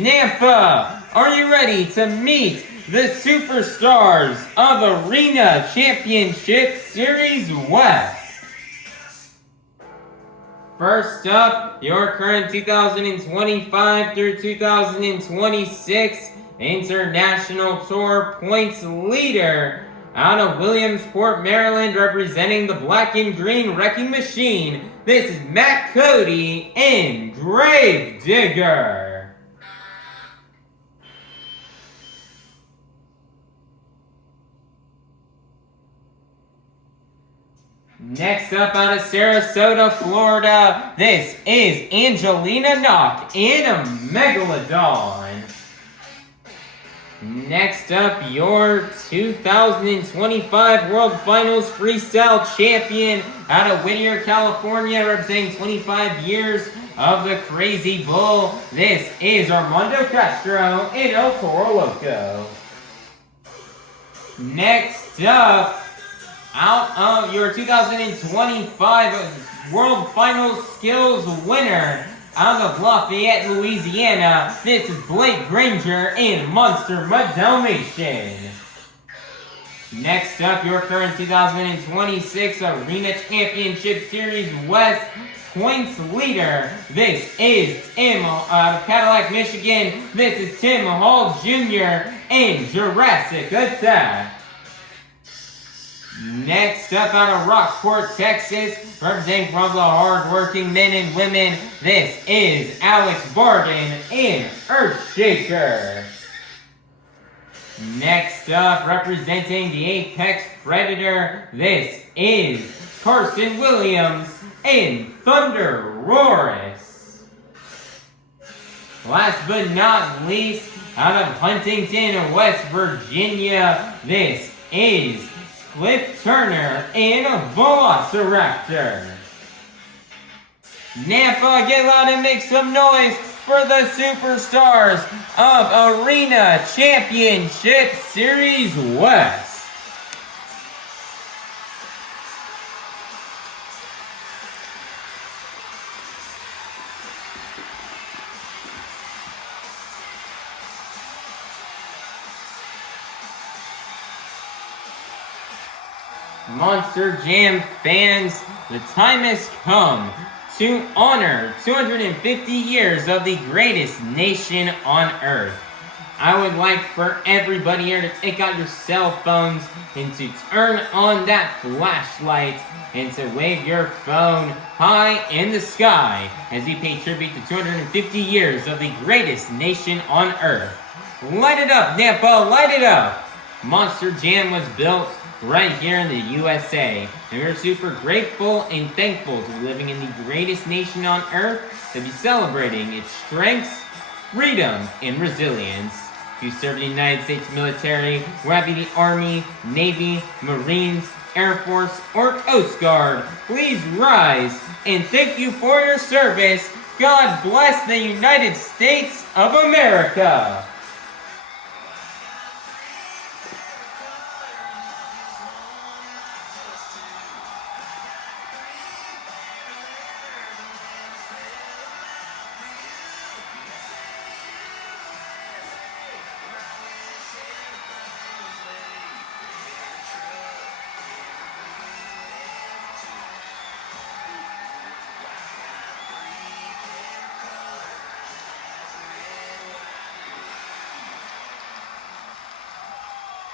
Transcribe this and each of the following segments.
Nampa, are you ready to meet the superstars of Arena Championship Series West? First up, your current 2025 through 2026 International Tour points leader out of Williamsport, Maryland, representing the Black and Green Wrecking Machine. This is Matt Cody and Gravedigger. Next up out of Sarasota, Florida, this is Angelina, Nock and a Megalodon. Next up, your 2025 World Finals Freestyle Champion out of Whittier, California, representing 25 years of the Crazy Bull. This is Armando Castro and El Toro Loco. Next up, out of your 2025 World Finals Skills winner, out of Lafayette, Louisiana, this is Blake Granger and Monster Mutt Dalmatian. Next up, your current 2026 Arena Championship Series West points leader. This is Tim out of Cadillac, Michigan. This is Tim Hall Jr. and Jurassic Attack. Next up out of Rockport, Texas, representing from the hard-working men and women, this is Alex Bardin and Earthshaker. Next up, representing the Apex Predator, this is Carson Williams and ThunderRoarus. Last but not least, out of Huntington, West Virginia, this is Cliff Turner and a Velociraptor. Nampa, get loud and make some noise for the superstars of Arena Championship Series West. Monster Jam fans, the time has come to honor 250 years of the greatest nation on earth. I would like for everybody here to take out your cell phones and to turn on that flashlight and to wave your phone high in the sky as we pay tribute to 250 years of the greatest nation on earth. Light it up, Nampa, light it up! Monster Jam was built right here in the USA, and we're super grateful and thankful to be living in the greatest nation on earth, to be celebrating its strengths, freedom, and resilience. If you serve the United States military, whether the Army, Navy, Marines, Air Force, or Coast Guard, please rise and thank you for your service. God bless the United States of America.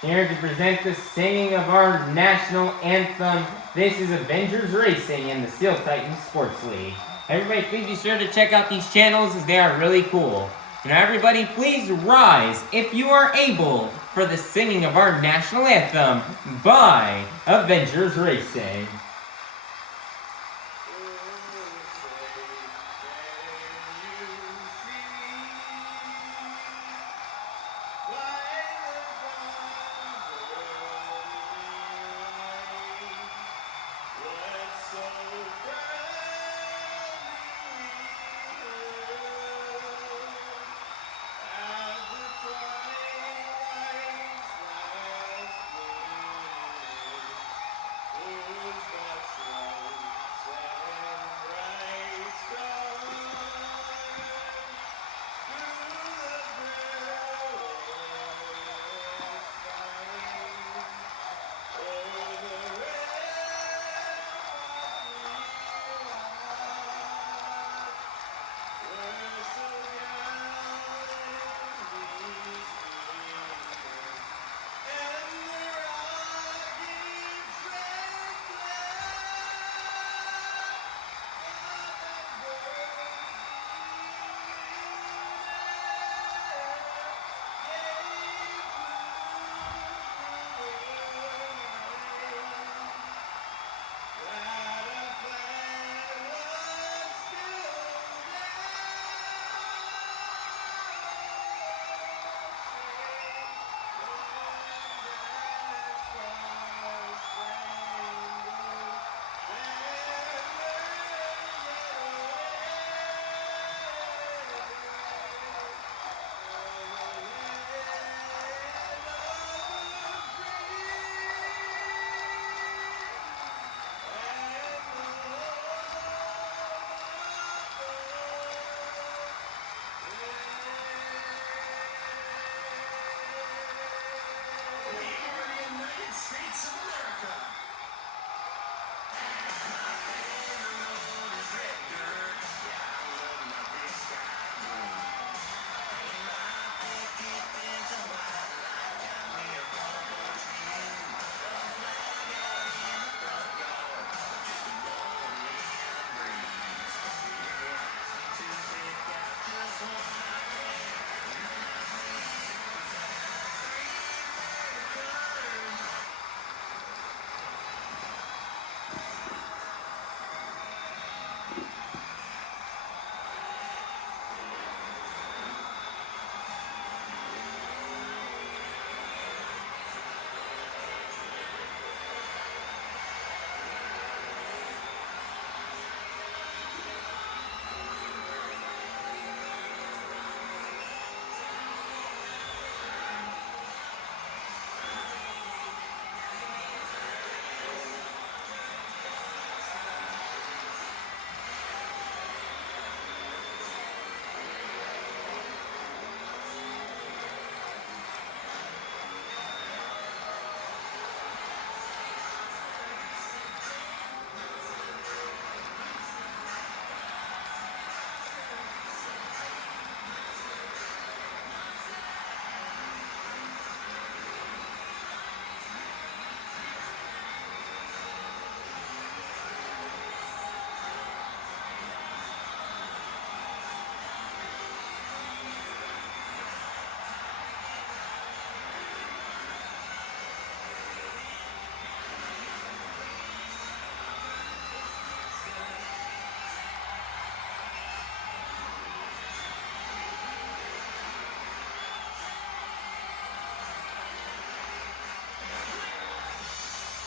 Here to present the singing of our national anthem, this is Avengers Racing and the Steel Titans Sports League. Everybody, please be sure to check out these channels as they are really cool. Now everybody please rise, if you are able, for the singing of our national anthem by Avengers Racing.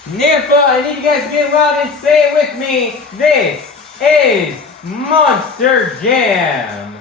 Nampa, I need you guys to get loud and say it with me. This is Monster Jam.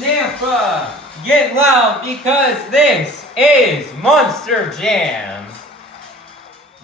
Nampa, get loud because this is Monster Jam.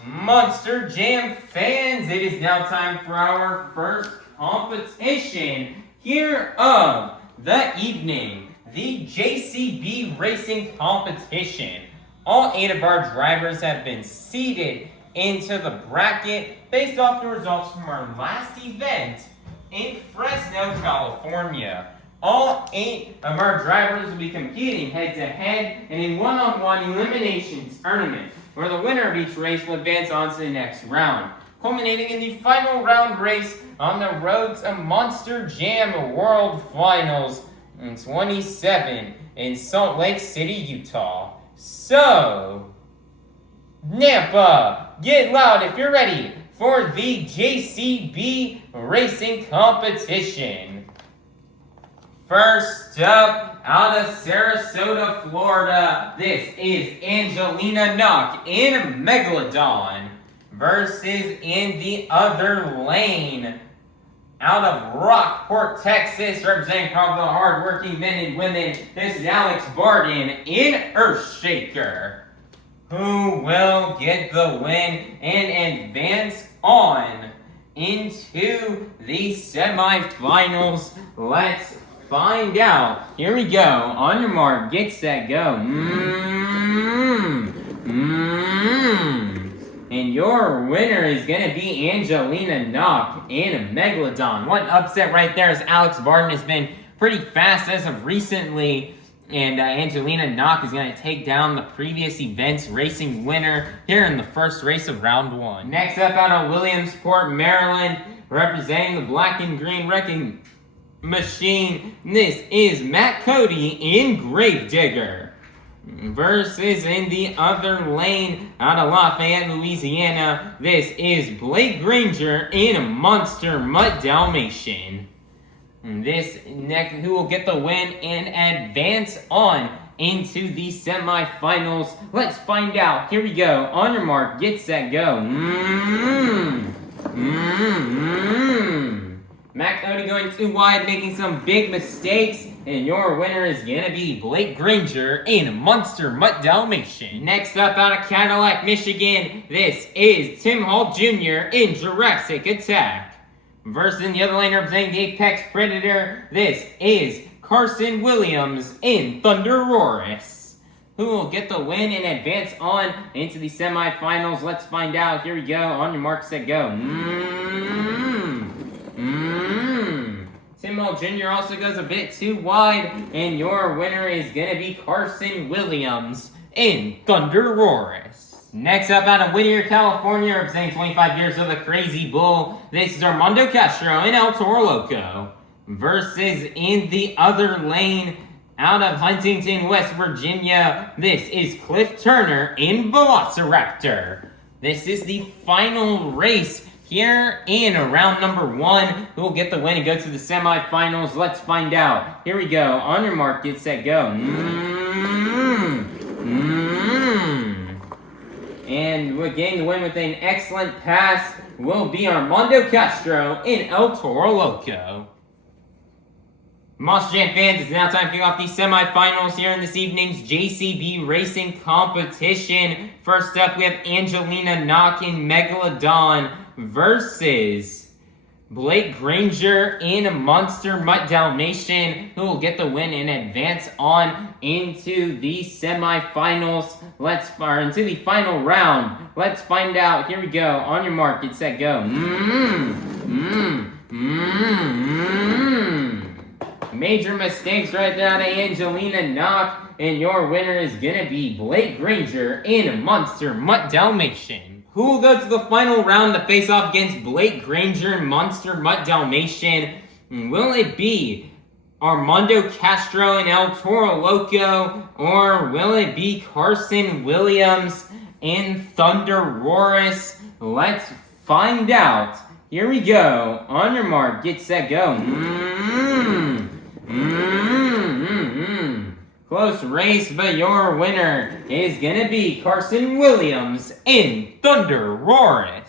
Monster Jam fans, it is now time for our first competition here of the evening, the JCB Racing Competition. All 8 of our drivers have been seeded into the bracket based off the results from our last event in Fresno, California. All 8 of our drivers will be competing head-to-head in a one-on-one elimination tournament, where the winner of each race will advance on to the next round, culminating in the final round race on the road to Monster Jam World Finals in 27 in Salt Lake City, Utah. So, Nampa, get loud if you're ready for the JCB Racing Competition. First up, out of Sarasota, Florida, this is Angelina Nock in Megalodon versus in the other lane, out of Rockport, Texas, representing from the hardworking men and women, this is Alex Bardin in Earthshaker, who will get the win and advance on into the semifinals. Let's find out. Here we go. On your mark, get set, go. And your winner is going to be Angelina Nock in Megalodon. One upset right there, as Alex Bardin has been pretty fast as of recently. And Angelina Nock is going to take down the previous event's racing winner here in the first race of round 1. Next up, out of Williamsport, Maryland, representing the black and green wrecking machine, this is Matt Cody in Gravedigger versus in the other lane, out of Lafayette, Louisiana, this is Blake Granger in Monster Mutt Dalmatian. This next, who will get the win and advance on into the semifinals. Let's find out. Here we go. On your mark, get set, go. Matt Cody going too wide, making some big mistakes, and your winner is going to be Blake Granger in Monster Mutt Dalmatian. Next up, out of Cadillac, Michigan, this is Tim Hall Jr. in Jurassic Attack. Versus in the other lane, representing the Apex Predator, this is Carson Williams in ThunderRoarus, who will get the win and advance on into the semifinals. Let's find out. Here we go. On your mark, set, go. Tim Hall Jr. also goes a bit too wide, and your winner is going to be Carson Williams in ThunderRoarus. Next up, out of Whittier, California, representing 25 years of the Crazy Bull, this is Armando Castro in Toro, Loco. Versus in the other lane, out of Huntington, West Virginia, this is Cliff Turner in Velociraptor. This is the final race here in round number 1. Who will get the win and go to the semifinals? Let's find out. Here we go. On your mark, get set, go. And we're getting the win with an excellent pass will be Armando Castro in El Toro Loco. Monster Jam fans, it's now time to kick off the semifinals here in this evening's JCB Racing Competition. First up, we have Angelina Nock in Megalodon versus Blake Granger in Monster Mutt Dalmatian, who will get the win and advance on into the semifinals. Into the final round. Let's find out. Here we go. On your mark, get set, go. Major mistakes right there out of Angelina Nock, and your winner is gonna be Blake Granger in Monster Mutt Dalmatian. Who will go to the final round to face off against Blake Granger in Monster Mutt Dalmatian? Will it be Armando Castro in El Toro Loco, or will it be Carson Williams in ThunderRoarus? Let's find out. Here we go. On your mark, get set, go. Close race, but your winner is gonna be Carson Williams in ThunderRoarus.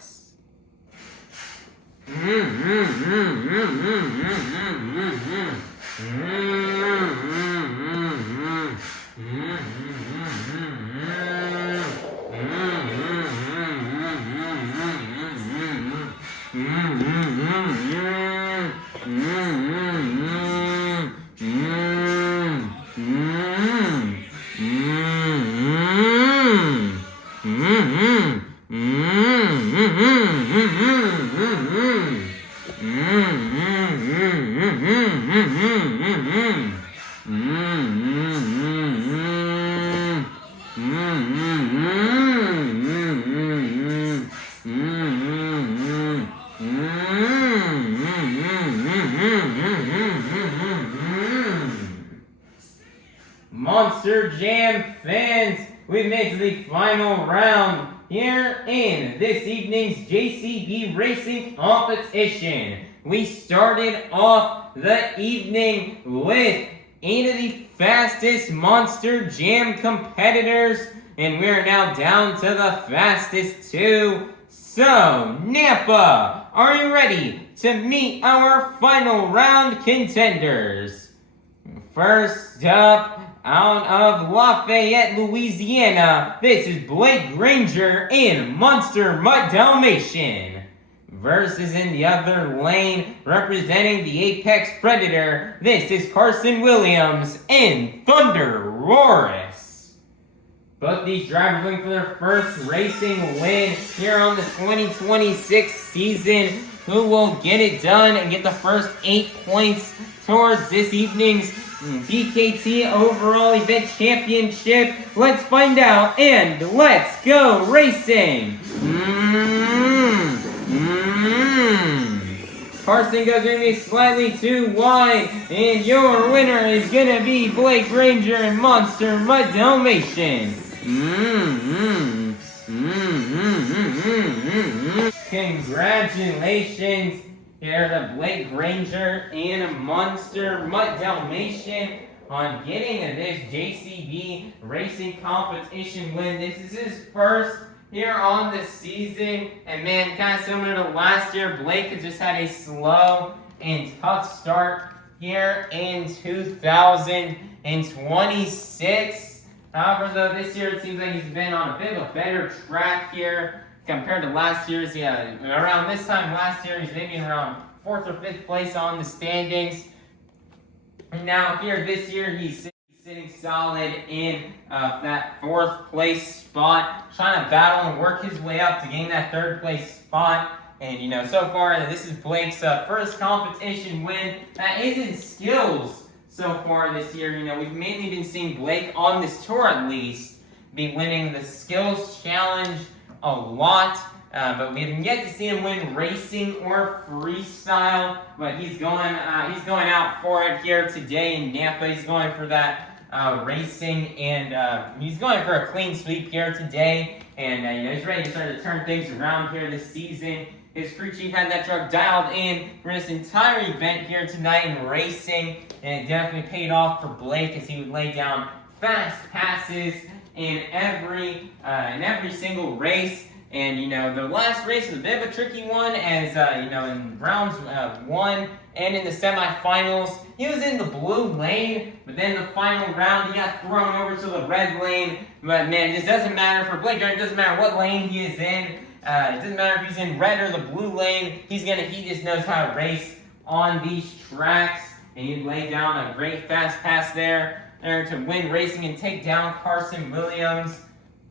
Monster Jam fans, we've made to the final round here in this evening's JCB Racing Competition. We started off the evening with 8 of the fastest Monster Jam competitors, and we're now down to the fastest 2. So, Nampa, are you ready to meet our final round contenders? First up, out of Lafayette, Louisiana, this is Blake Granger in Monster Mutt Dalmatian. Versus in the other lane, representing the Apex Predator, this is Carson Williams in ThunderRoarus. Both these drivers looking for their first racing win here on the 2026 season. Who will get it done and get the first 8 points towards this evening's BKT Overall Event Championship? Let's find out, and let's go racing! Carson goes maybe slightly too wide, and your winner is gonna be Blake Granger and Monster Mutt Dalmatian. Congratulations here to Blake Granger and Monster Mutt Dalmatian on getting this JCB Racing Competition win. This is his first here on the season, and man, kind of similar to last year, Blake has just had a slow and tough start here in 2026. However, though, this year it seems like he's been on a bit of a better track here compared to last year's. Yeah, around this time last year, he's maybe around 4th or 5th place on the standings. And now here this year, he's sitting solid in that 4th place spot, trying to battle and work his way up to gain that 3rd place spot. And you know, so far this is Blake's first competition win. That isn't skills so far this year. You know, we've mainly been seeing Blake on this tour at least be winning the skills challenge a lot. But we haven't yet to see him win racing or freestyle. But he's going out for it here today in Nampa. He's going for that racing, and he's going for a clean sweep here today. And you know, he's ready to start to turn things around here this season. His crew chief had that truck dialed in for this entire event here tonight in racing, and it definitely paid off for Blake as he would lay down fast passes in every single race. And you know, the last race was a bit of a tricky one, as you know, in rounds 1 and in the semifinals, he was in the blue lane, but then the final round he got thrown over to the red lane. But man, it just doesn't matter for Blake. It doesn't matter what lane he is in. It doesn't matter if he's in red or the blue lane. He just knows how to race on these tracks, and he'd lay down a great fast pass there to win racing and take down Carson Williams.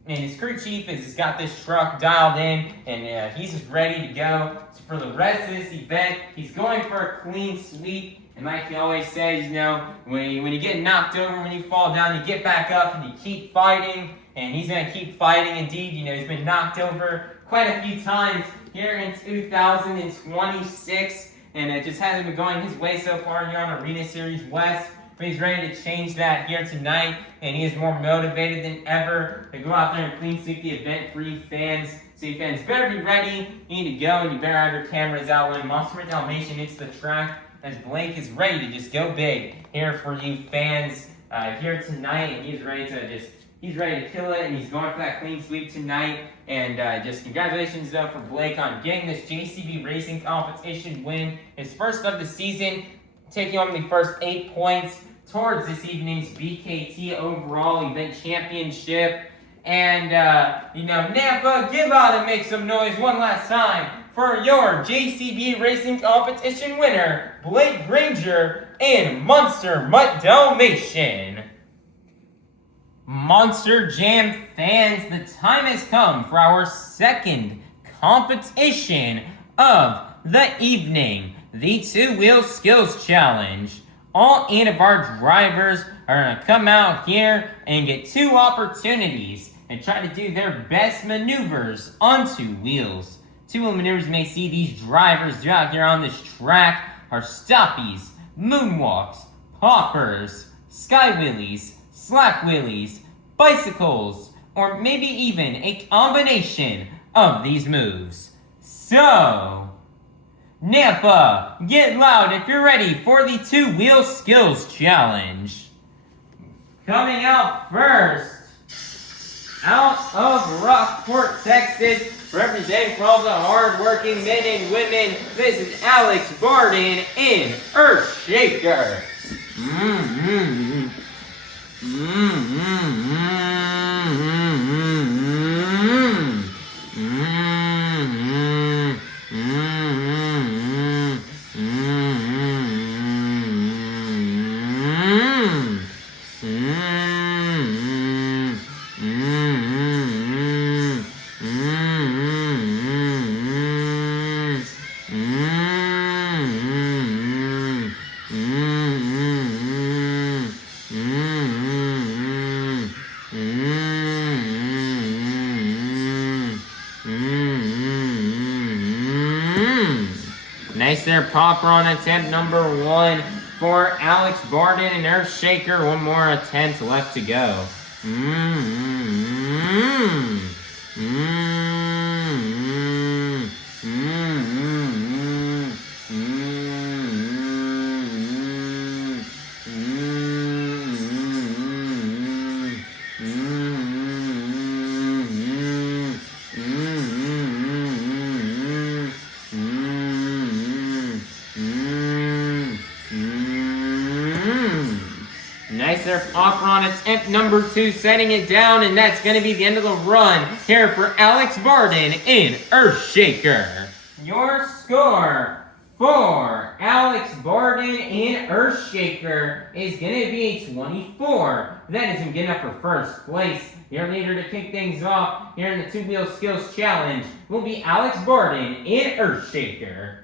And his crew chief has got this truck dialed in, and he's just ready to go. So for the rest of this event, he's going for a clean sweep. And like he always says, you know, when you get knocked over, when you fall down, you get back up and you keep fighting. And he's going to keep fighting indeed. You know, he's been knocked over quite a few times here in 2026. And it just hasn't been going his way so far here on Arena Series West. But he's ready to change that here tonight, and he is more motivated than ever to go out there and clean sweep the event for you fans. So you fans better be ready. You need to go and you better have your cameras out when Monster Dalmatian hits the track, as Blake is ready to just go big here for you fans here tonight, and he's ready to kill it, and he's going for that clean sweep tonight. And just congratulations though for Blake on getting this JCB Racing Competition win, his first of the season, taking on the first 8 points towards this evening's BKT overall event championship. And, Nampa, give out and make some noise one last time for your JCB Racing Competition winner, Blake Granger and Monster Mutt Dalmatian. Monster Jam fans, the time has come for our second competition of the evening, the Two-Wheel Skills Challenge. All 8 of our drivers are going to come out here and get 2 opportunities and try to do their best maneuvers on 2 wheels. 2-wheel maneuvers you may see these drivers do out here on this track are stoppies, moonwalks, poppers, sky wheelies, slack wheelies, bicycles, or maybe even a combination of these moves. So, Nampa, get loud if you're ready for the Two-Wheel Skills Challenge. Coming out first, out of Rockport, Texas, representing for all the hard-working men and women, this is Alex Bardin in Earthshaker. Nice there, popper on attempt number 1 for Alex Bardin and Earthshaker. One more attempt left to go. Nice there, popper on attempt number 2, setting it down, and that's going to be the end of the run here for Alex Bardin in Earthshaker. Your score for Alex Bardin in Earthshaker is going to be a 24. That isn't good enough for first place. Your leader to kick things off here in the Two-Wheel Skills Challenge will be Alex Bardin in Earthshaker.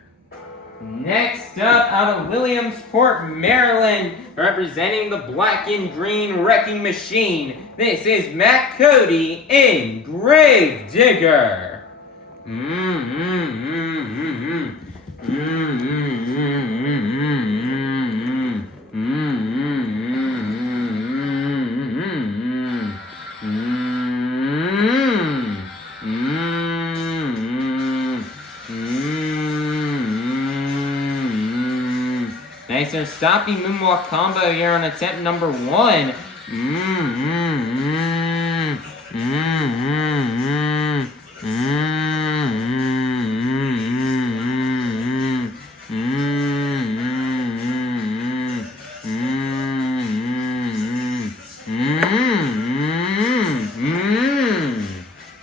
Next up, out of Williamsport, Maryland, representing the black and green wrecking machine, this is Cody in Gravedigger. Nice there, stoppy moonwalk combo here on attempt number 1.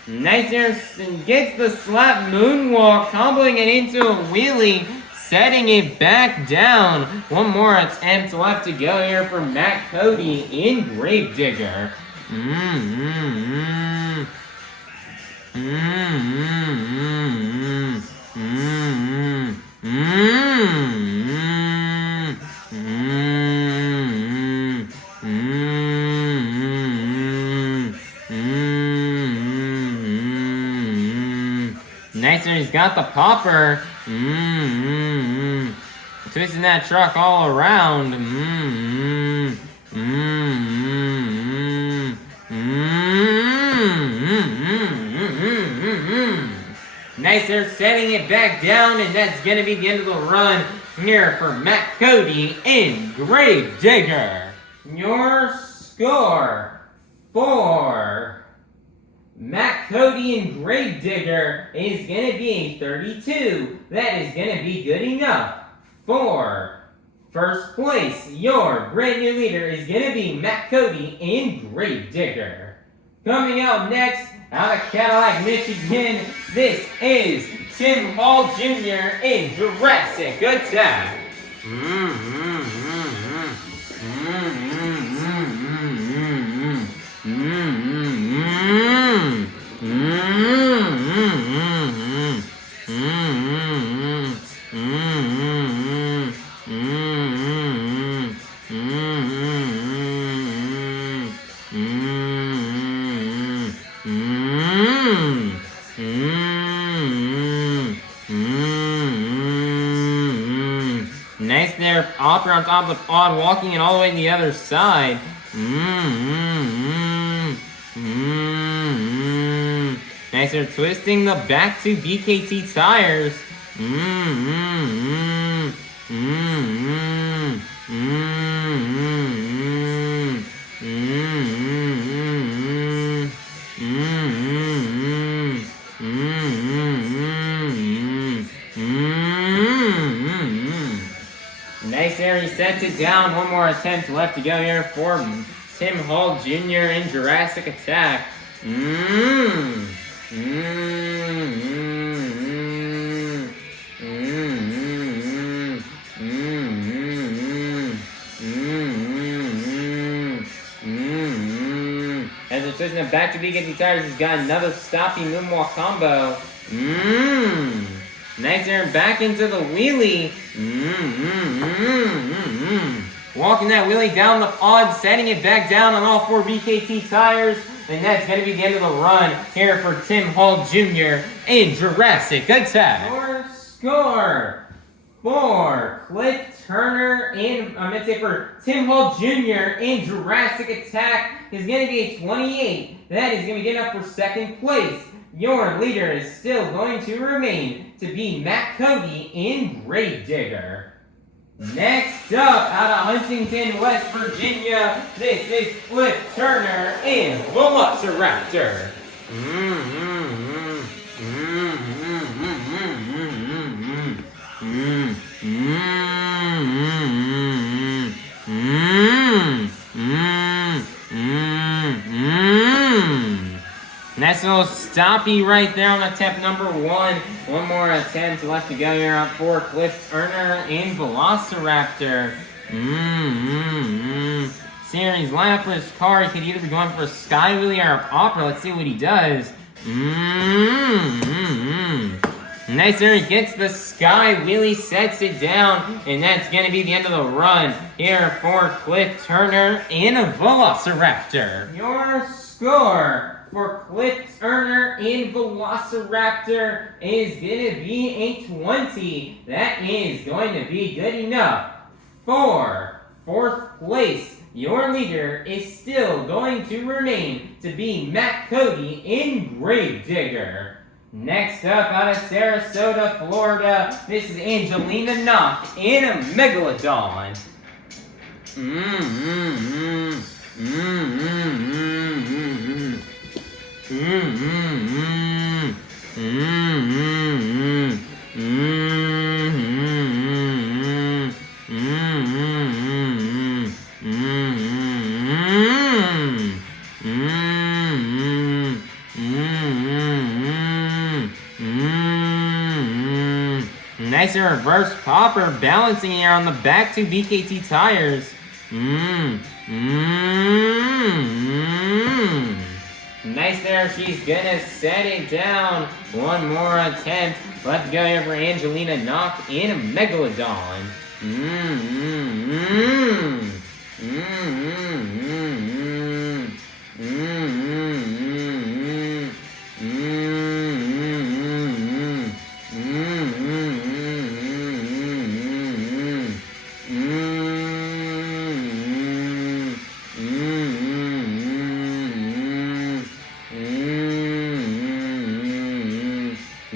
Nice there, gets the slap moonwalk, comboing it into a wheelie, setting it back down. One more attempt left to go here for Cody in Gravedigger. Nicer, he's got the popper. Twisting that truck all around. Nice there, setting it back down, and that's going to be the end of the run here for Matt Cody and Gravedigger. Your score for Matt Cody and Gravedigger is going to be a 32. That is going to be good enough for first place. Your brand new leader is going to be Matt Cody and Gravedigger. Coming up next, out of Cadillac, Michigan, this is Tim Hall Jr. in Jurassic Attack. Nice there, up around top of the pod, walking it all the way to the other side. Nice there, twisting the back to BKT tires. Nice there, he sets it down. One more attempt left to go here for Tim Hall Jr. in Jurassic Attack. As it's switching it back to BKT tires, he's got another stoppy moonwalk combo. Nice there, back into the wheelie. Walking that wheelie down the pod, setting it back down on all four BKT tires. And that's going to be the end of the run here for Tim Hall Jr. in Jurassic Attack. Your score for Cliff Turner for Tim Hall Jr. in Jurassic Attack is going to be a 28. That is going to be good enough for second place. Your leader is still going to remain to be Matt Cody in Gravedigger. Next up, out of Huntington, West Virginia, this is Cliff Turner in Velociraptor. Nice little stoppy right there on attempt number 1. One more attempt left to go here for Cliff Turner in Velociraptor. Series lineup for his car. He could either be going for a sky wheelie or a opera. Let's see what he does. Nice there, he gets the sky wheelie, sets it down, and that's going to be the end of the run here for Cliff Turner in a Velociraptor. Your score for Cliff Turner in Velociraptor is going to be a 20. That is going to be good enough for fourth place. Your leader is still going to remain to be Matt Cody in Gravedigger. Next up, out of Sarasota, Florida, this is Angelina Nock in a Megalodon. Nice reverse popper, balancing here on the back two BKT tires. Nice there, she's gonna set it down. One more attempt left to go here for Angelina Nock in a Megalodon.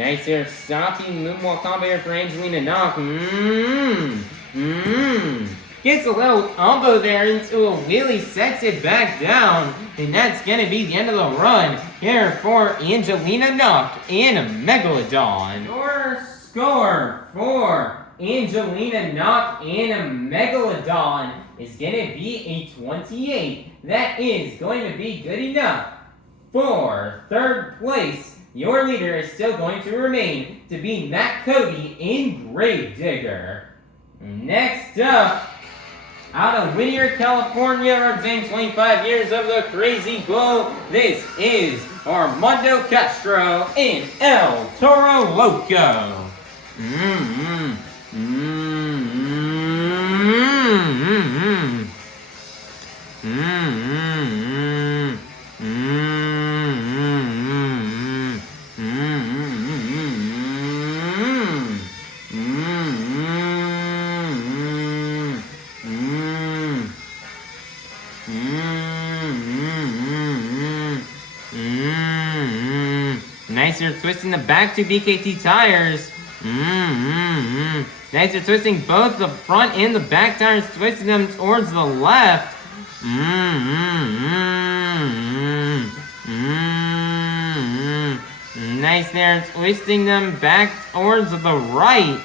Nice here, stopping moonwalk combo here for Angelina Nock. Gets a little combo there into a wheelie, sets it back down, and that's going to be the end of the run here for Angelina Nock and Megalodon. Your score for Angelina Nock and Megalodon is going to be a 28. That is going to be good enough for third place. Your leader is still going to remain to be Matt Cody in Gravedigger. Next up, out of Whittier, California, representing 25 years of the Crazy Glow, this is Armando Castro in El Toro Loco. Nice, you're twisting the back two BKT tires. Nice, you're twisting both the front and the back tires, twisting them towards the left. Nice there, twisting them back towards the right.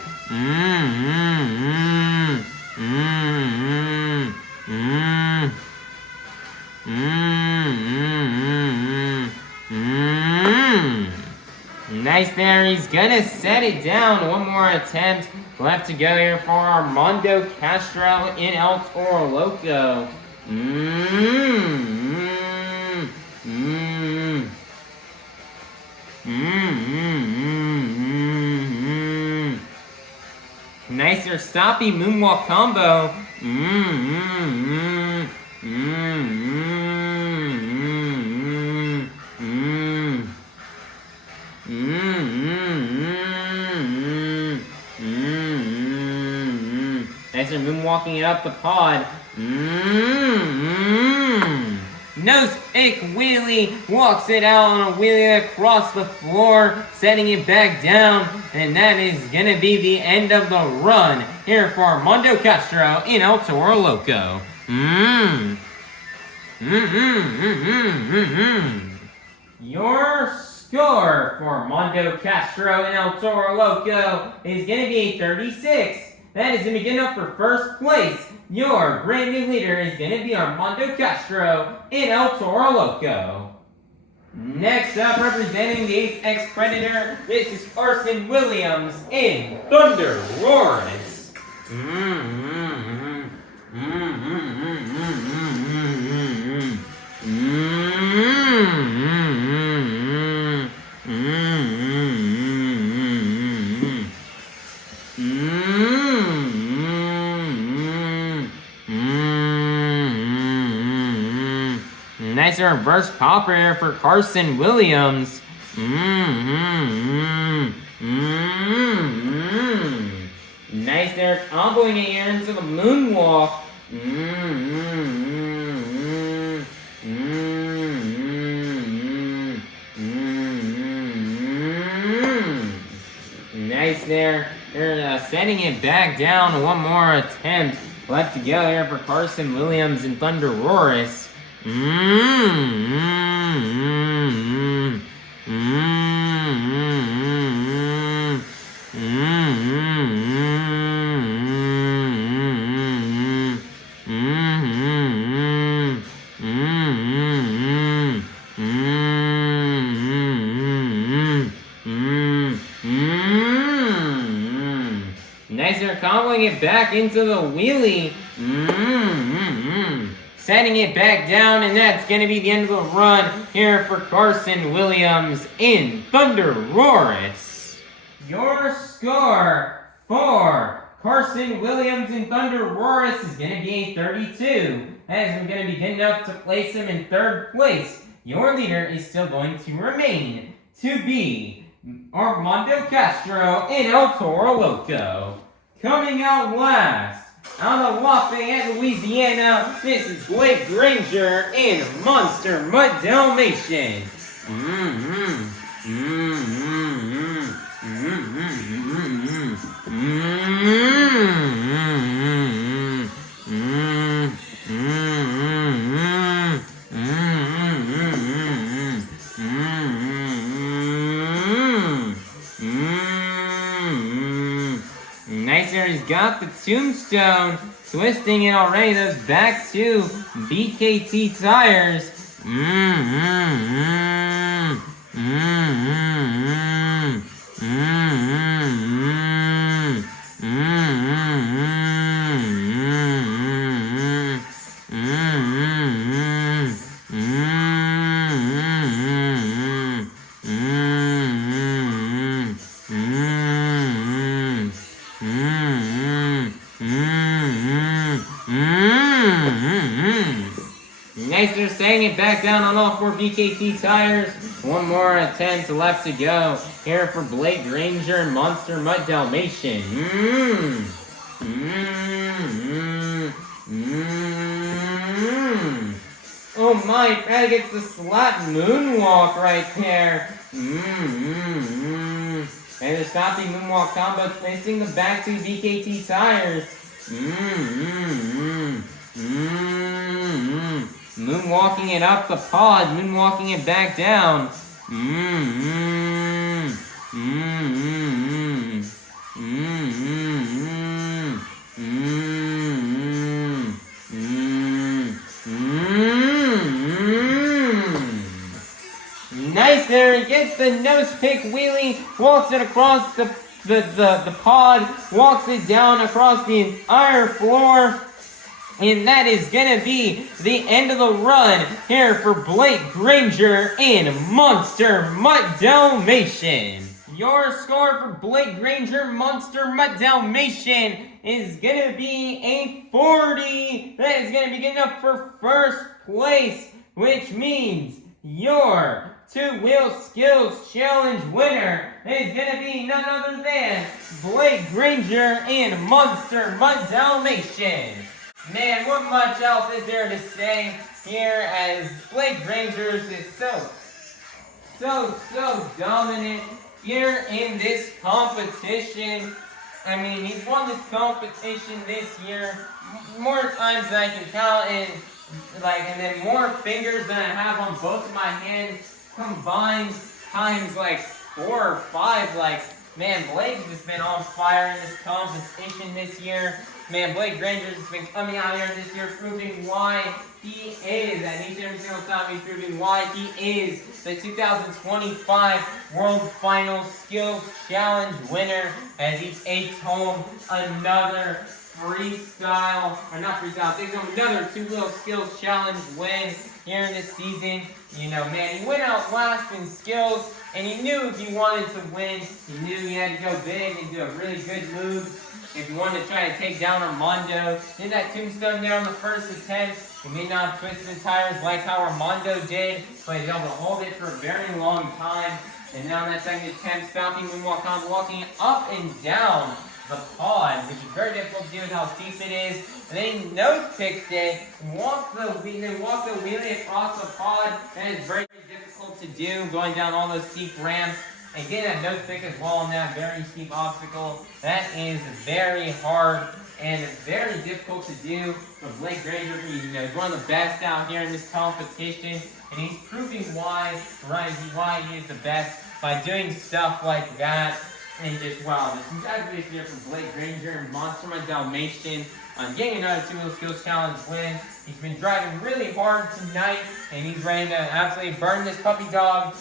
Nice there, he's gonna set it down. One more attempt left to go here for Armando Castro in El Toro Loco. Nice there, stoppy moonwalk combo. Nice there, moonwalking it up the pod. Nose pick wheelie, walks it out on a wheelie across the floor, setting it back down, and that is gonna be the end of the run here for Armando Castro in El Toro Loco. Your score for Armando Castro in El Toro Loco is gonna be a 36. That is going to be good enough for first place. Your brand new leader is going to be Armando Castro in El Toro Loco. Next up, representing the Apex Predator, this is Carson Williams in ThunderRoarus. Nice reverse popper here for Carson Williams. Nice there, comboing it here into the moonwalk. Nice there. They're setting it back down. One more attempt left to go here for Carson Williams and ThunderRoarus. Nice, they're comboing it back into the wheelie. Setting it back down, and that's going to be the end of the run here for Carson Williams in ThunderRoarus. Your score for Carson Williams in ThunderRoarus is going to be a 32. That is going to be good enough to place him in third place. Your leader is still going to remain to be Armando Castro in El Toro Loco. Coming out last, out of Lafayette, Louisiana, this is Blake Granger in Monster Mutt Dalmatian. Nice there, he's got the tombstone, twisting it already. Those back to BKT tires. Nice, they're setting it back down on all 4 BKT tires. One more attempt left to go here for Blake Granger and Monster Mutt Dalmatian. Oh my, Brad gets the slap moonwalk right there. And the stopping moonwalk combo placing the back 2 BKT tires. Moonwalking it up the pod, moonwalking it back down. Nice there, he gets the nose pick wheelie, walks it across the pod, walks it down across the entire floor. And that is going to be the end of the run here for Blake Granger and Monster Mutt Dalmatian. Your score for Blake Granger, Monster Mutt Dalmatian is going to be a 40. That is going to be good enough for first place, which means your two-wheel skills challenge winner is going to be none other than Blake Granger and Monster Mutt Dalmatian. Man, what much else is there to say here as Blake Granger is so dominant here in this competition. I mean, he's won this competition this year more times than I can count, and then more fingers than I have on both of my hands combined times like 4 or 5. Man, Blake's just been on fire in this competition this year. Man, Blake Granger's just been coming out here this year proving why he is, and each and every single time he's proving why he is the 2025 World Final Skills Challenge winner as he takes home another another two-wheel skills challenge win here in this season. You know, man, he went out last in skills, and he knew if he wanted to win, he knew he had to go big and do a really good move. If you wanted to try to take down Armando, did that tombstone there on the first attempt. He may not have twisted the tires like how Armando did, but he's able to hold it for a very long time. And now on that second attempt, stopping moonwalk combo, walking up and down the pod, which is very difficult to do with how steep it is. And then he nose picked it, walked the wheelie across the pod. That is very difficult to do, going down all those steep ramps. And getting that nose pick as well on that very steep obstacle, that is very hard and very difficult to do. But Blake Granger, he's one of the best out here in this competition, and he's proving why he is the best by doing stuff like that. And just congratulations here for Blake Granger and Monster Mutt Dalmatian on getting another two-wheel skills challenge win. He's been driving really hard tonight, and he's ready to absolutely run this puppy dog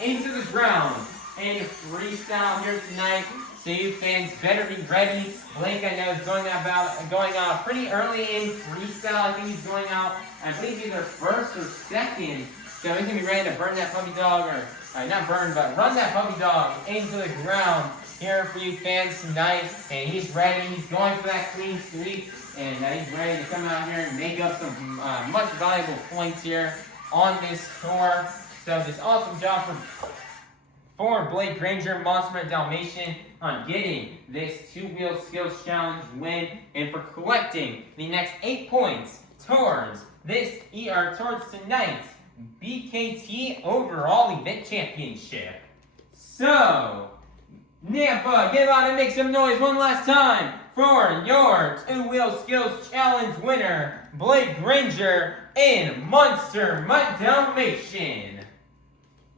into the ground in freestyle here tonight. So you fans better be ready. Blake, I know, is going out pretty early in freestyle. I think he's going out, I believe, either first or second. So he's going to be ready to burn that puppy dog, run that puppy dog into the ground here for you fans tonight. And he's ready. He's going for that clean sweep. And he's ready to come out here and make up some much valuable points here on this tour. So just awesome job for Blake Granger, Monster Mutt Dalmatian on getting this two-wheel skills challenge win and for collecting the next 8 points towards tonight's BKT overall event championship. So, Nampa, get out and make some noise one last time for your two-wheel skills challenge winner, Blake Granger and Monster Mutt Dalmatian.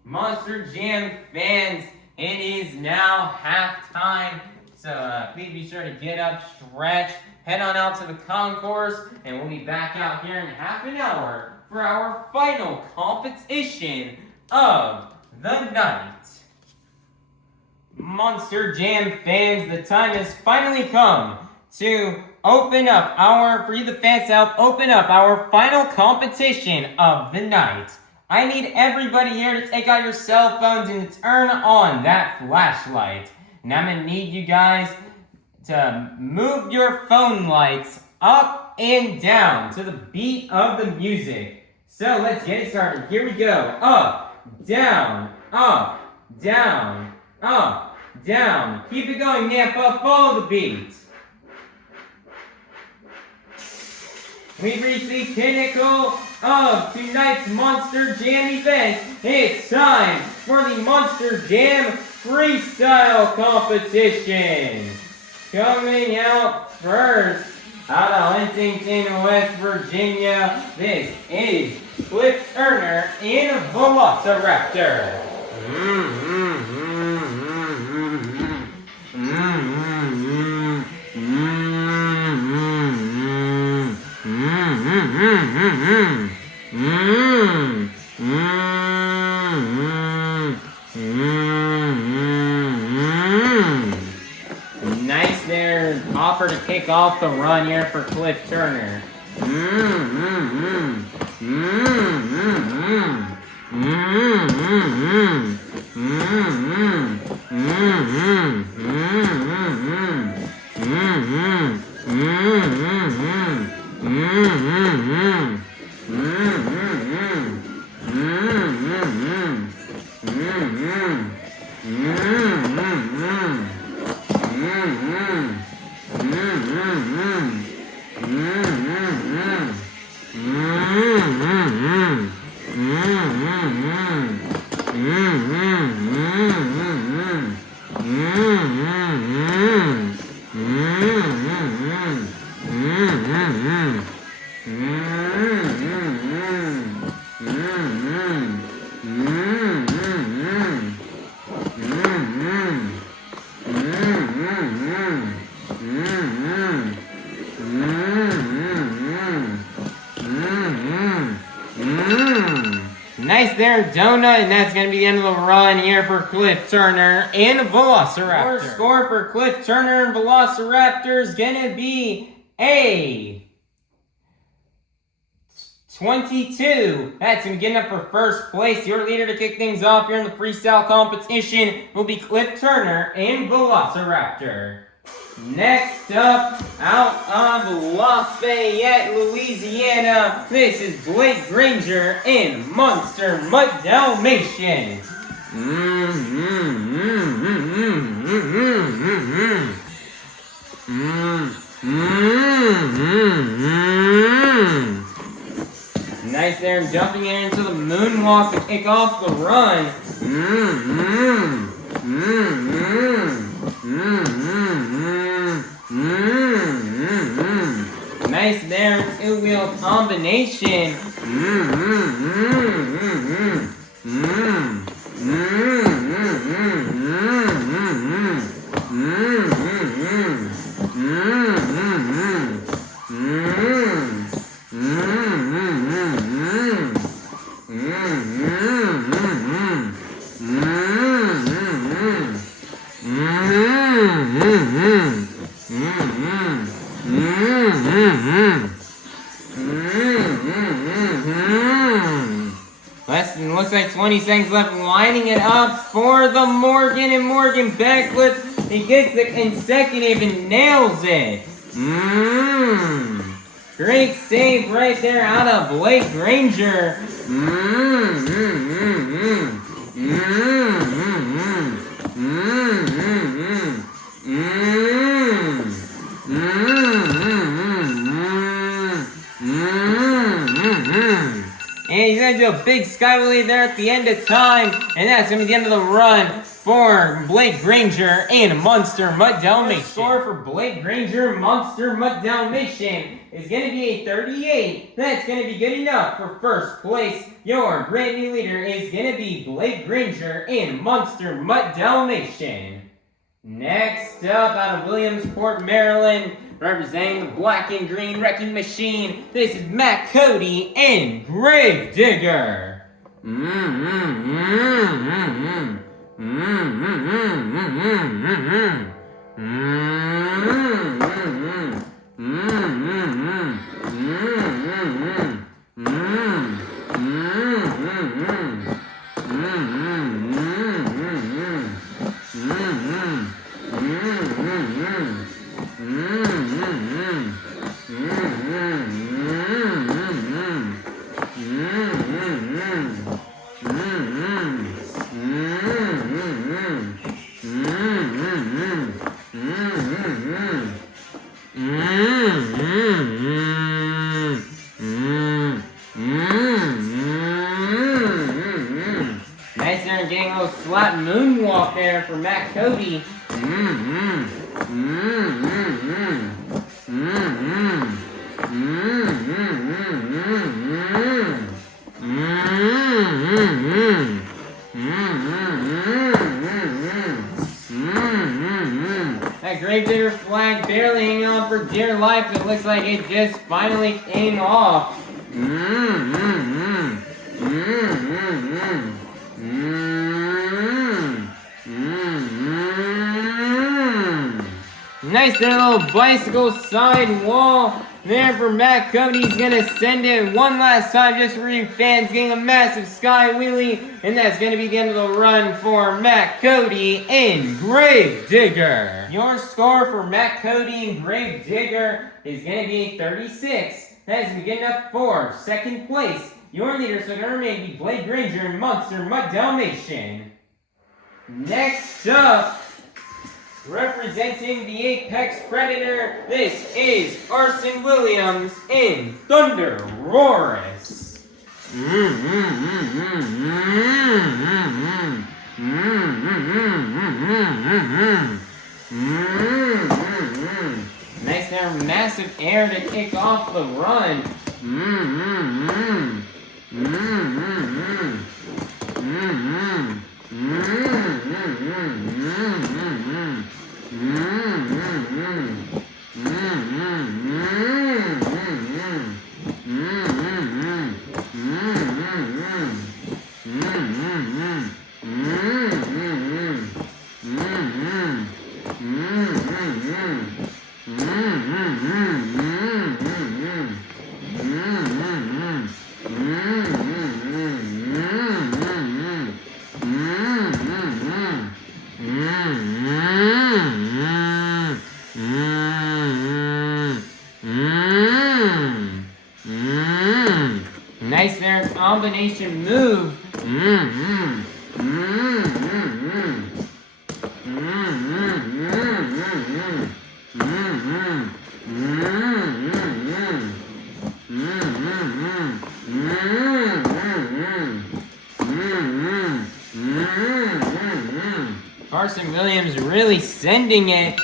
Monster Jam fans, It is now halftime, so please be sure to get up, stretch, head on out to the concourse, and we'll be back out here in half an hour for our final competition of the night. Monster Jam fans, the time has finally come to open up for you the fans to help open up our final competition of the night. I need everybody here to take out your cell phones and turn on that flashlight. And I'm gonna need you guys to move your phone lights up and down to the beat of the music. So let's get it started. Here we go. Up, down, down. Keep it going, Nampa. Follow the beat. We've reached the pinnacle of tonight's Monster Jam event. It's time for the Monster Jam Freestyle Competition. Coming out first, out of Huntington, West Virginia, this is Cliff Turner in Velociraptor. Nice there, hopper to kick off the run here for Cliff Turner. Nice there, Donut, and that's going to be the end of the run here for Cliff Turner and Velociraptor. Our score for Cliff Turner and Velociraptor is going to be a 22. That's going to get enough for first place. Your leader to kick things off here in the freestyle competition will be Cliff Turner and Velociraptor. Next up, out of Lafayette, Louisiana, this is Blake Granger and Monster Mutt Dalmatian. Nice there, jumping into the moonwalk to kick off the run. Nice there, two-wheel combination. Looks like 20 seconds left, lining it up for the Morgan and Morgan backflip. He gets the consecutive and nails it. Great save right there out of Blake Granger. And he's going to do a big sky wheelie there at the end of time. And that's going to be the end of the run for Blake Granger and Monster Mutt Dalmatian. The score for Blake Granger, Monster Mutt Dalmatian is going to be a 38. That's going to be good enough for first place. Your brand new leader is going to be Blake Granger and Monster Mutt Dalmatian. Next up, out of Williamsport, Maryland, representing the black and green wrecking machine, this is Matt Cody and Gravedigger. Nice there, getting a little slap moonwalk there for Matt Cody. That Gravedigger flag barely hanging on for dear life. It looks like it just finally came off. Nice little bicycle side wall there for Matt Cody. He's going to send it one last time just for you fans, getting a massive sky wheelie. And that's going to be the end of the run for Matt Cody and Gravedigger. Your score for Matt Cody and Gravedigger is going to be a 36. That is going to be good enough for second place. Your leaders are going to remain be Blake Granger and Monster Mutt Dalmatian. Next up, representing the Apex Predator, this is Carson Williams in ThunderRoarus. Nice there, massive air to kick off the run. Nice there, combination move. Carson Williams really sending it.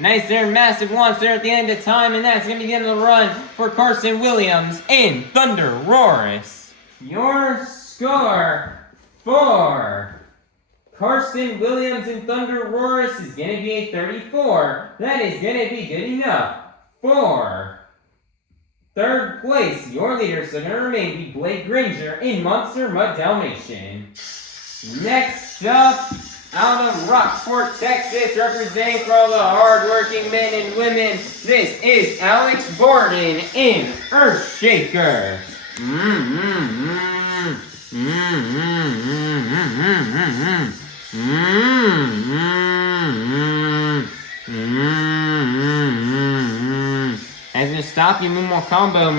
Nice there, massive launch there at the end of time, and that's going to be the end of the run for Carson Williams in ThunderRoarus. Your score for Carson Williams in ThunderRoarus is going to be a 34. That is going to be good enough for third place. Your leaders are going to remain be Blake Granger in Monster Mutt Dalmatian. Next up, out of Rockport, Texas, representing for all the hard-working men and women, this is Alex Bardin in Earthshaker. As you stop, you move more combo.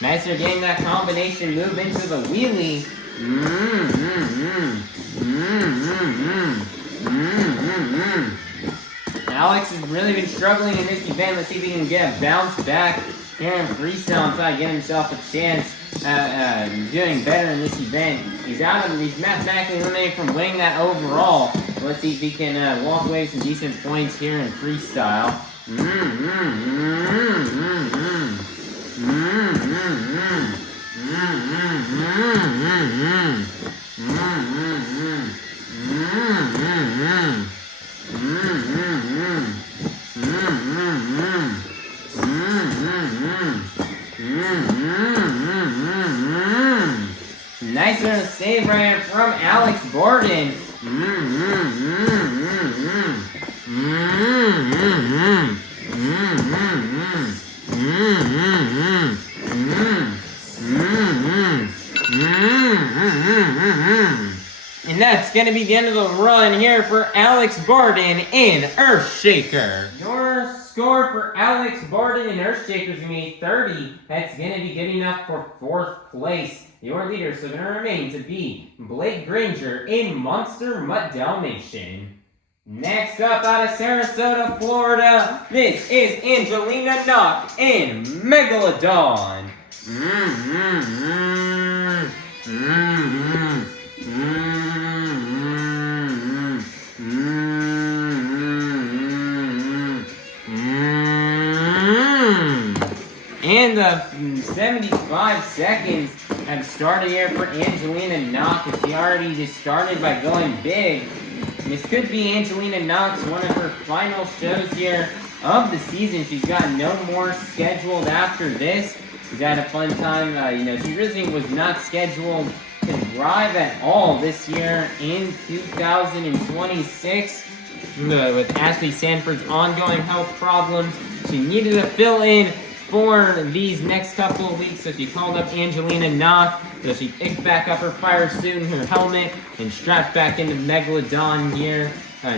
Nicer getting that combination move into the wheelie. Alex has really been struggling in this event. Let's see if he can get a bounce back here in freestyle and try to get himself a chance at doing better in this event. He's mathematically eliminated from winning that overall. Let's see if he can walk away with some decent points here in freestyle. Nice little save right here from Alex Bardin. And that's going to be the end of the run here for Alex Bardin in Earthshaker. Your score for Alex Bardin in Earthshaker is going to be 30. That's going to be good enough for 4th place. Your leaders are going to remain to be Blake Granger in Monster Mutt Dalmatian. Next up out of Sarasota, Florida, this is Angelina Nock in Megalodon. And the 75 seconds have started here for Angelina Nock, and she already just started by going big. This could be Angelina Nock's one of her final shows here of the season. She's got no more scheduled after this. She's had a fun time. She originally was not scheduled to drive at all this year in 2026. With Ashley Sanford's ongoing health problems, she needed to fill in for these next couple of weeks, so she called up Angelina Nock. So she picked back up her fire suit and her helmet and strapped back into Megalodon gear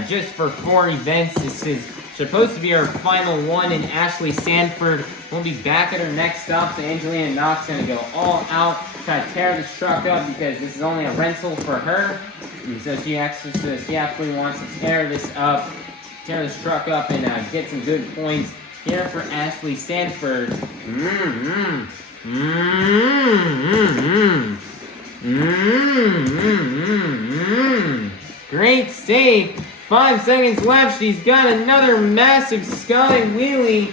just for 4 events. This is supposed to be her final one, and Ashley Sanford will be back at her next stop. So Angelina Nock's going to go all out, try to tear this truck up because this is only a rental for her. And so she absolutely wants to tear this truck up and get some good points here for Ashley Sanford. Great save. 5 seconds left. She's got another massive sky wheelie.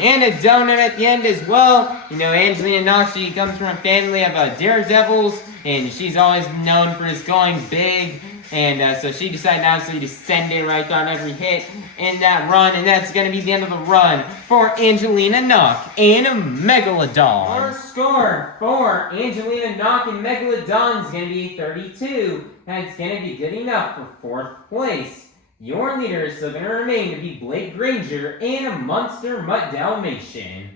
And a donut at the end as well. Angelina Nock, she comes from a family of daredevils, and she's always known for just going big. And so she decided absolutely to send it right on every hit in that run. And that's going to be the end of the run for Angelina Nock in Megalodon. Our score for Angelina Nock in Megalodon is going to be 32. That's going to be good enough for 4th place. Your leaders are going to remain to be Blake Granger in Monster Mutt Dalmatian.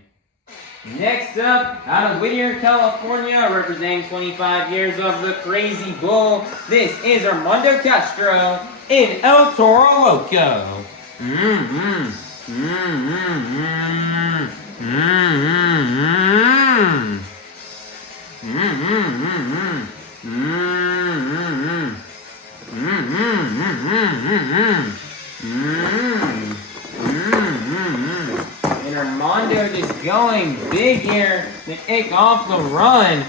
Next up, out of Whittier, California, representing 25 years of the Crazy Bull, this is Armando Castro in El Toro Loco. And Armando just going big here to kick off the run.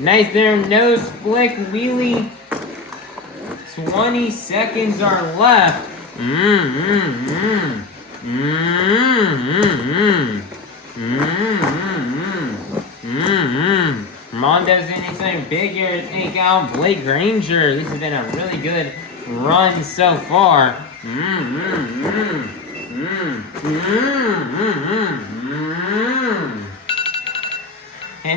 Nice there, nose flick wheelie. 20 seconds are left. Armando's doing something big here to take out Blake Granger. This has been a really good run so far. And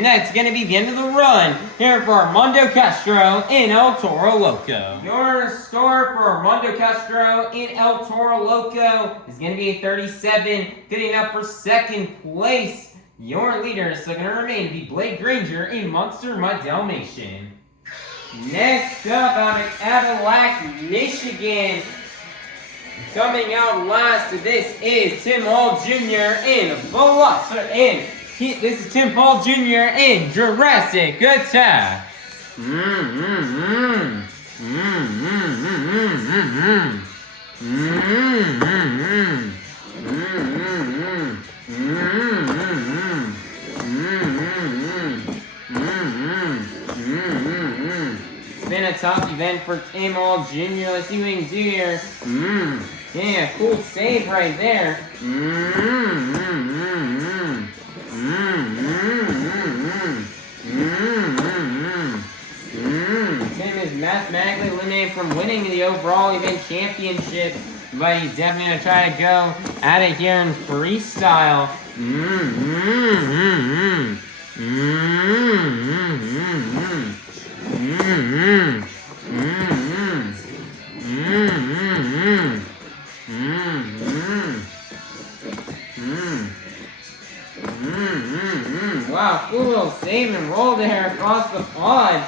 that's going to be the end of the run here for Armando Castro in El Toro Loco. Your score for Armando Castro in El Toro Loco is going to be a 37, good enough for second place. Your leader is still going to remain to be Blake Granger in Monster Mutt Dalmatian. Next up out of Cadillac, Michigan. Coming out last, this is Tim Hall Jr. in Velociraptor. This is Tim Hall Jr. in Jurassic Attack. It's been a tough event for Tim Hall Jr. Let's see what we can do here. Yeah, cool save right there. Tim is mathematically eliminated from winning the overall event championship, but he's definitely going to try to go at it here in freestyle. Wow, cool little save and roll there across the pond.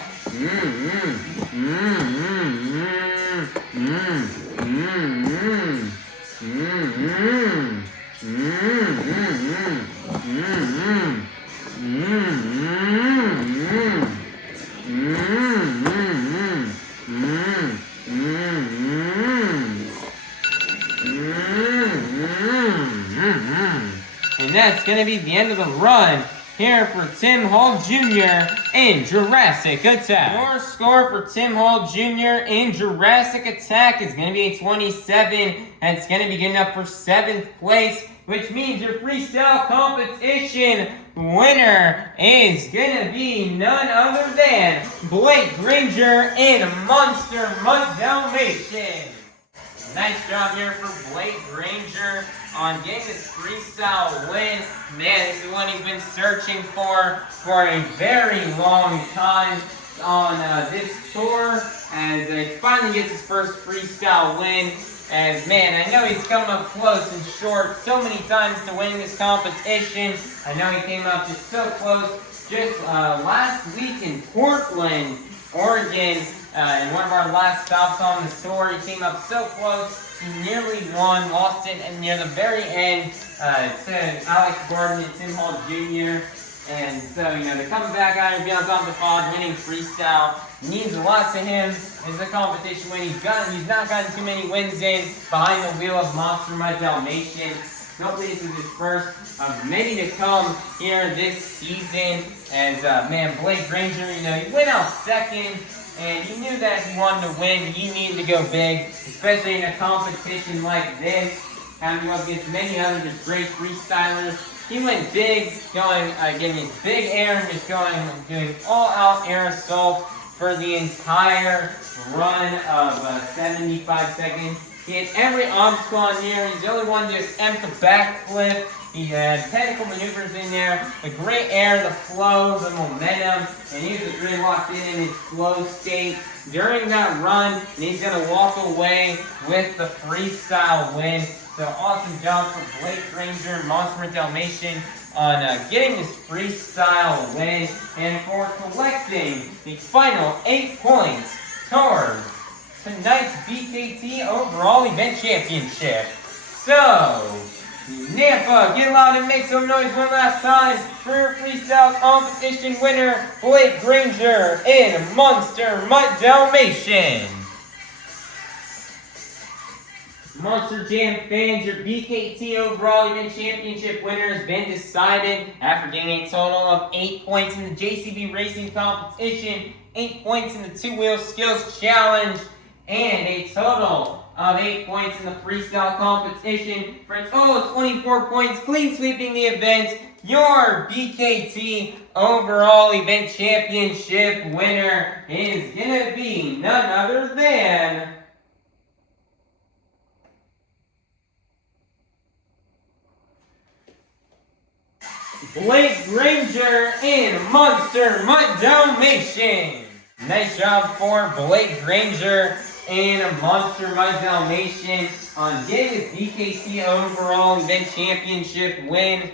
And that's going to be the end of the run here for Tim Hall Jr. in Jurassic Attack. Your score for Tim Hall Jr. in Jurassic Attack is going to be a 27, and it's going to be good enough for 7th place, which means your freestyle competition winner is going to be none other than Blake Granger in Monster Mutt Dalmatian. Nice job here for Blake Granger on getting this freestyle win. Man, this is one he's been searching for a very long time on this tour, as he finally gets his first freestyle win. As man, I know he's come up close and short so many times to winning this competition. I know he came up just so close just last week in Portland, Oregon. In one of our last stops on the tour, he came up so close, he nearly won, lost it, and near the very end to Alex Bardin and Tim Hall Jr. And so, you know, to come back out and be on top of the pod, winning freestyle means a lot to him. It's a competition win. He's not gotten too many wins in behind the wheel of Monster Mutt Dalmatian. Hopefully this is his first of many to come here this season. As man, Blake Granger, you know, he went out second. And you knew that if you wanted to win, you needed to go big, especially in a competition like this, having up against many other just great freestylers. He went big, going, getting his big air and just doing all-out air assault for the entire run of 75 seconds. He had every obstacle on here. He's the only one to attempt the backflip. He had technical maneuvers in there, the great air, the flow, the momentum, and he was really locked in his flow state during that run, and he's going to walk away with the freestyle win. So awesome job for Blake Granger, Monster Mutt Dalmatian, on getting this freestyle win, and for collecting the final 8 points towards tonight's BKT Overall Event Championship. So, Nampa, get loud and make some noise one last time for your freestyle competition winner, Blake Granger in Monster Mutt Dalmatian. Monster Jam fans, your BKT Overall Event Championship winner has been decided after getting a total of 8 points in the JCB Racing Competition, 8 points in the Two-Wheel Skills Challenge, and a total of 8 points in the freestyle competition for a total of 24 points, clean sweeping the event. Your BKT Overall Event Championship winner is going to be none other than Blake Granger and Monster Mutt Dalmatian. Nice job for Blake Granger and Monster Mutt Dalmatian on getting his BKT overall event championship win.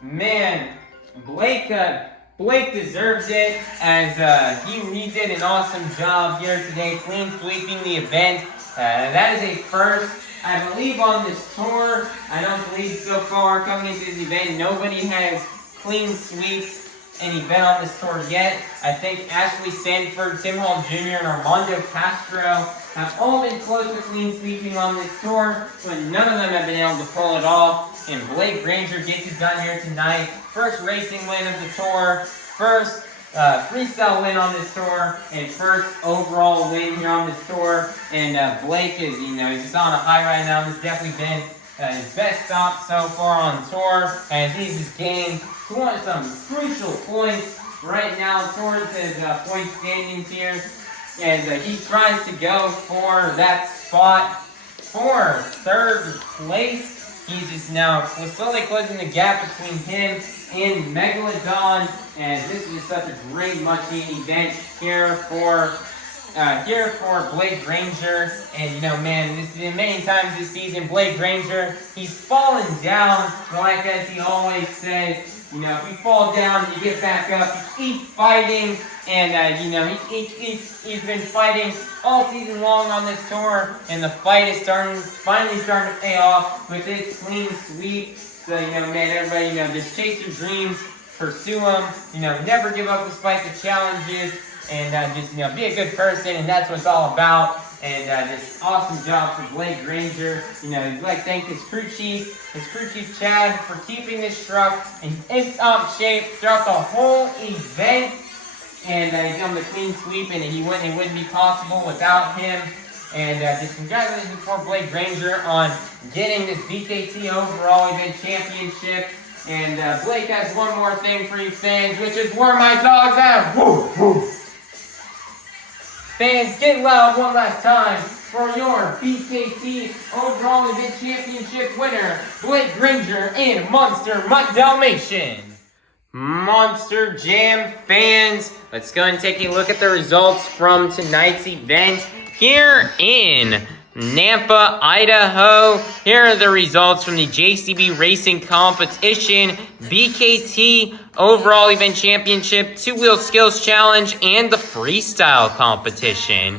Man, Blake deserves it as he did an awesome job here today, clean sweeping the event. That is a first, I believe, on this tour. I don't believe so far coming into this event nobody has clean sweeped an event on this tour yet. I think Ashley Sanford, Tim Hall Jr., and Armando Castro have all been close to clean sweeping on this tour, but none of them have been able to pull it off. And Blake Granger gets it done here tonight. First racing win of the tour, first freestyle win on this tour, and first overall win here on this tour. And Blake is, he's just on a high right now. This has definitely been his best stop so far on tour, and he's just gained some crucial points right now towards his point standings here. And he tries to go for that spot for third place. He's just now slowly closing the gap between him and Megalodon, and this is such a great, much-needed event here for Blake Granger. And man, this is many times this season, Blake Granger, he's fallen down, like as he always says. If you fall down, you get back up, you keep fighting, and he's been fighting all season long on this tour, and the fight is finally starting to pay off with this clean sweep. So man, everybody, just chase your dreams, pursue them, never give up despite the challenges, and just be a good person, and that's what it's all about. And this awesome job for Blake Granger. He'd like to thank his crew chief Chad, for keeping this truck in tip-top shape throughout the whole event. And he's done the clean sweep, and it wouldn't be possible without him. And just congratulations for Blake Granger on getting this BKT overall event championship. And Blake has one more thing for you fans, which is where my dog's at. Woo, woo. Fans, get loud one last time for your BKT overall event championship winner, Blake Granger and Monster Mutt Dalmatian. Monster Jam fans, let's go and take a look at the results from tonight's event here in Nampa, Idaho. Here are the results from the JCB Racing Competition, BKT Overall Event Championship, Two-Wheel Skills Challenge, and the Freestyle Competition.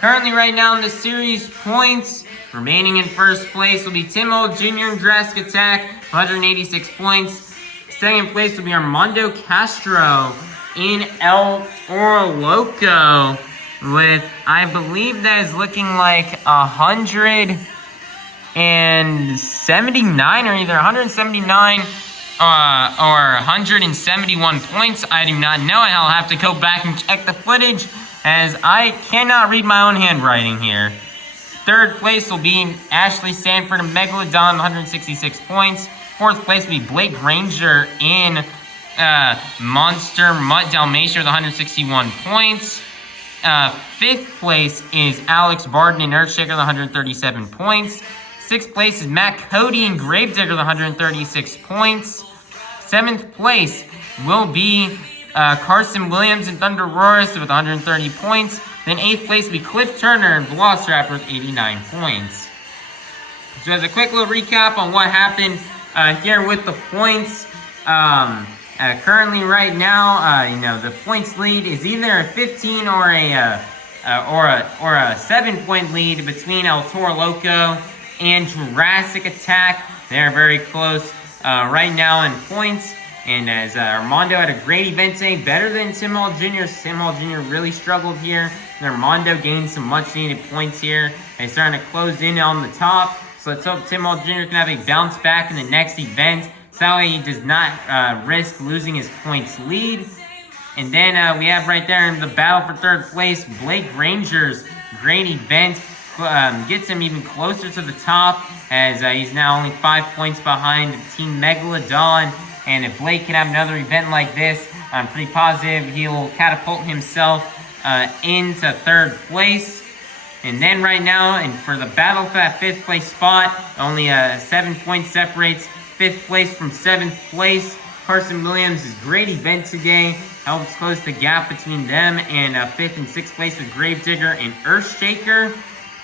Currently right now in the series points, remaining in first place will be Tim Hall Jr. and Jurassic Attack, 186 points. Second place will be Armando Castro in El Toro Loco, with, I believe that is looking like 179, or either 179 or 171 points. I do not know. I'll have to go back and check the footage, as I cannot read my own handwriting here. Third place will be Ashley Sanford and Megalodon, 166 points. Fourth place will be Blake Granger in Monster Mutt Dalmatian with 161 points. Fifth place is Alex Bardin and Earthshaker with 137 points. Sixth place is Matt Cody and Gravedigger with 136 points. Seventh place will be Carson Williams and ThunderRoarus with 130 points. Then eighth place will be Cliff Turner and Velociraptor with 89 points. So as a quick little recap on what happened here with the points. Currently, right now, the points lead is either a 15 or a 7-point lead between El Toro Loco and Jurassic Attack. They're very close right now in points. And as Armando had a great event today, better than Tim Hall Jr. Tim Hall Jr. really struggled here. And Armando gained some much-needed points here. They're starting to close in on the top. So let's hope Tim Hall Jr. can have a bounce back in the next event, so that way he does not risk losing his points lead. And then we have right there in the battle for third place, Blake Granger's great event gets him even closer to the top, as he's now only 5 points behind Team Megalodon. And if Blake can have another event like this, I'm pretty positive he'll catapult himself into third place. And then right now, and for the battle for that fifth place spot, only 7 points separates fifth place from seventh place. Carson Williams' great event today helps close the gap between them and 5th and 6th place with Gravedigger and Earthshaker.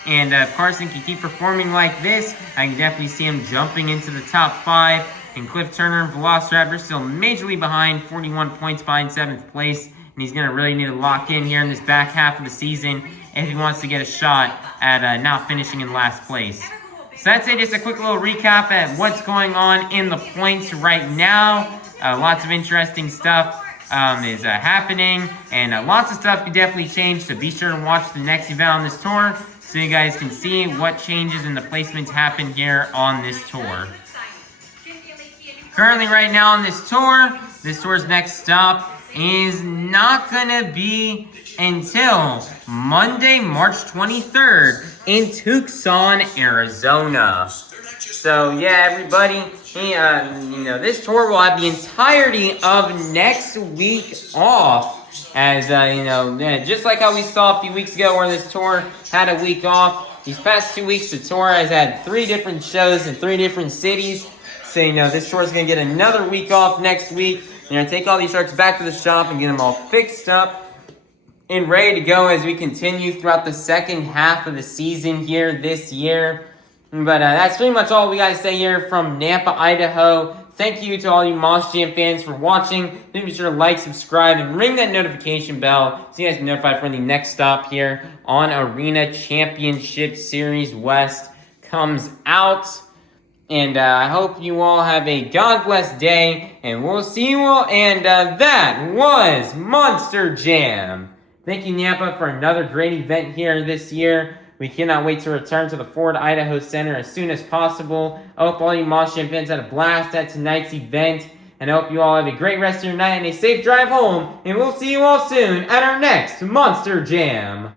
And if Carson can keep performing like this, I can definitely see him jumping into the top 5. And Cliff Turner and Velociraptor still majorly behind, 41 points behind 7th place. And he's going to really need to lock in here in this back half of the season if he wants to get a shot at not finishing in last place. So that's it, just a quick little recap at what's going on in the points right now. Lots of interesting stuff is happening, and lots of stuff could definitely change, so be sure to watch the next event on this tour so you guys can see what changes in the placements happen here on this tour. Currently right now on this tour's next stop is not gonna be until Monday, March 23rd in Tucson, Arizona. So yeah, everybody, this tour will have the entirety of next week off. As, just like how we saw a few weeks ago where this tour had a week off. These past 2 weeks, the tour has had 3 different shows in 3 different cities. So, this tour is going to get another week off next week. We're going to take all these sharks back to the shop and get them all fixed up and ready to go as we continue throughout the second half of the season here this year. But that's pretty much all we got to say here from Nampa, Idaho. Thank you to all you Moss Jam fans for watching. Please be sure to like, subscribe, and ring that notification bell so you guys can be notified for the next stop here on Arena Championship Series West comes out. And I hope you all have a God bless day, and we'll see you all. And that was Monster Jam. Thank you, Nampa, for another great event here this year. We cannot wait to return to the Ford Idaho Center as soon as possible. I hope all you Moss Jam fans had a blast at tonight's event. And I hope you all have a great rest of your night and a safe drive home. And we'll see you all soon at our next Monster Jam.